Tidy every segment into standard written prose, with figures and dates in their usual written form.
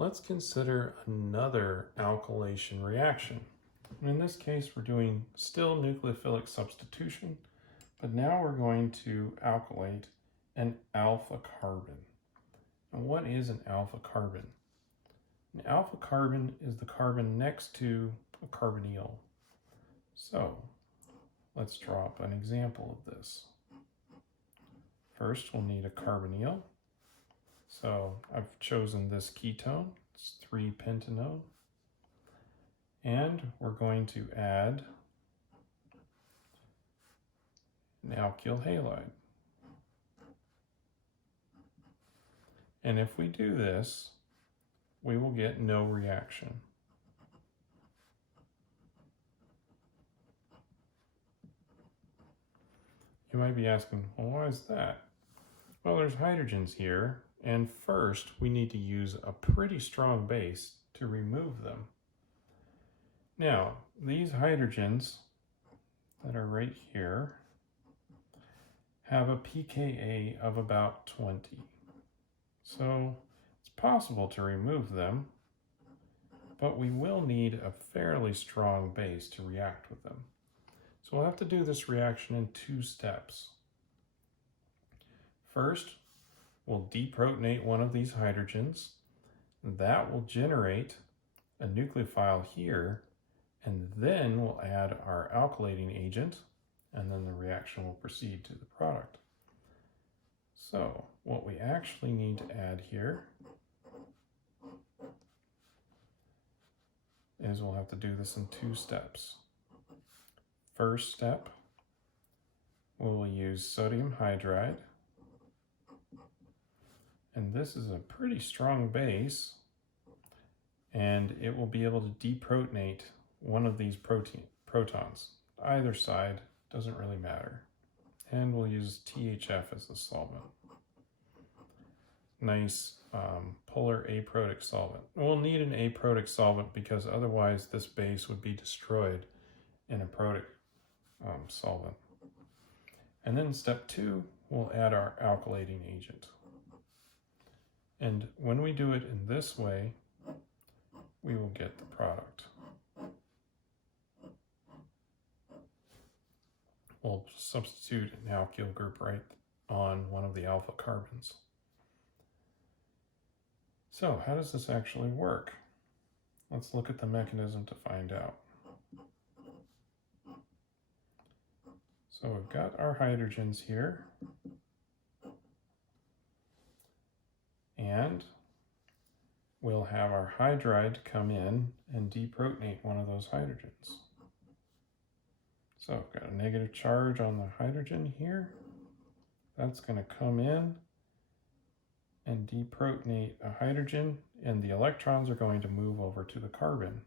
Let's consider another alkylation reaction. In this case, we're doing still nucleophilic substitution, but now we're going to alkylate an alpha carbon. And what is an alpha carbon? An alpha carbon is the carbon next to a carbonyl. So let's draw up an example of this. First, we'll need a carbonyl. So I've chosen this ketone, it's 3-pentanone. And we're going to add an alkyl halide. And if we do this, we will get no reaction. You might be asking, well, why is that? Well, there's hydrogens here, and first we need to use a pretty strong base to remove them. Now, these hydrogens that are right here have a pKa of about 20. So it's possible to remove them, but we will need a fairly strong base to react with them. So we'll have to do this reaction in 2 steps. First, we'll deprotonate one of these hydrogens. That will generate a nucleophile here, and then we'll add our alkylating agent, and then the reaction will proceed to the product. So what we actually need to add here is we'll have to do this in 2 steps. First step, we will use sodium hydride. And this is a pretty strong base, and it will be able to deprotonate one of these protons. Either side, doesn't really matter. And we'll use THF as the solvent. Nice polar aprotic solvent. We'll need an aprotic solvent because otherwise this base would be destroyed in a protic solvent. And then step 2, we'll add our alkylating agent. And when we do it in this way, we will get the product. We'll substitute an alkyl group right on one of the alpha carbons. So how does this actually work? Let's look at the mechanism to find out. So we've got our hydrogens here, and we'll have our hydride come in and deprotonate one of those hydrogens. So I've got a negative charge on the hydrogen here. That's going to come in and deprotonate a hydrogen, and the electrons are going to move over to the carbon.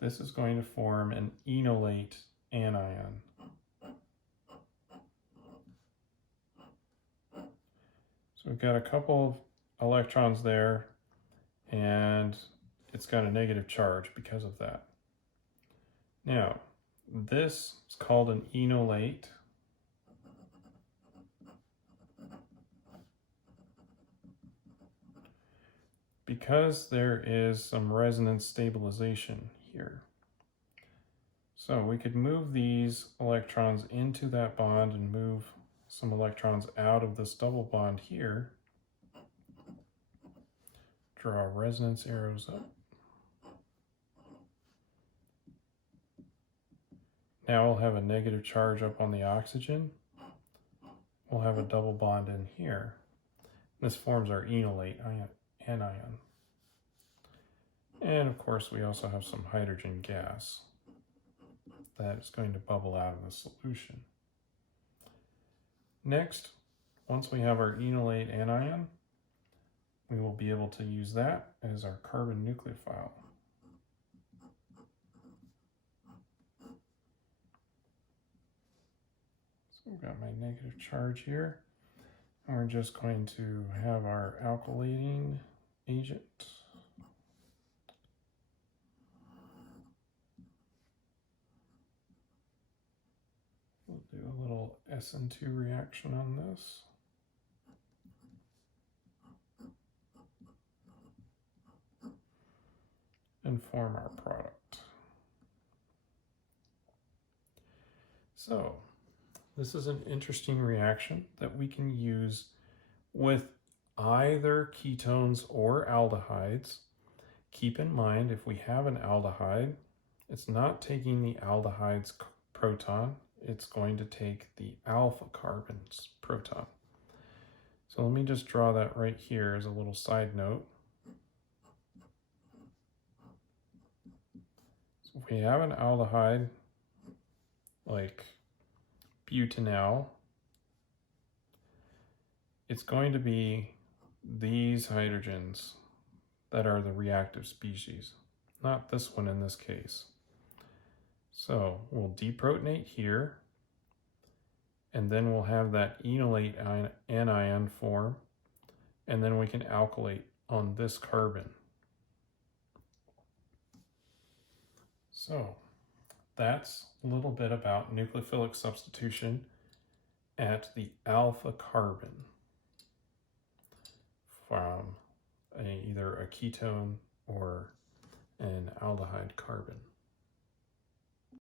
This is going to form an enolate anion. So we've got a couple of electrons there, and it's got a negative charge because of that. Now, this is called an enolate. Because there is some resonance stabilization here. So we could move these electrons into that bond and move some electrons out of this double bond here. Draw resonance arrows up. Now we'll have a negative charge up on the oxygen. We'll have a double bond in here. This forms our enolate anion. And of course, we also have some hydrogen gas that is going to bubble out of the solution. Next, once we have our enolate anion, we will be able to use that as our carbon nucleophile. So we've got my negative charge here, and we're just going to have our alkylating agent. We'll do a little SN2 reaction on this. and form our product. So this is an interesting reaction that we can use with either ketones or aldehydes. Keep in mind, if we have an aldehyde, it's not taking the aldehyde's proton, it's going to take the alpha carbon's proton. So let me just draw that right here as a little side note. So if we have an aldehyde like butanal, it's going to be these hydrogens that are the reactive species, not this one in this case. So we'll deprotonate here, and then we'll have that enolate anion form, and then we can alkylate on this carbon. So that's a little bit about nucleophilic substitution at the alpha carbon from either a ketone or an aldehyde carbon.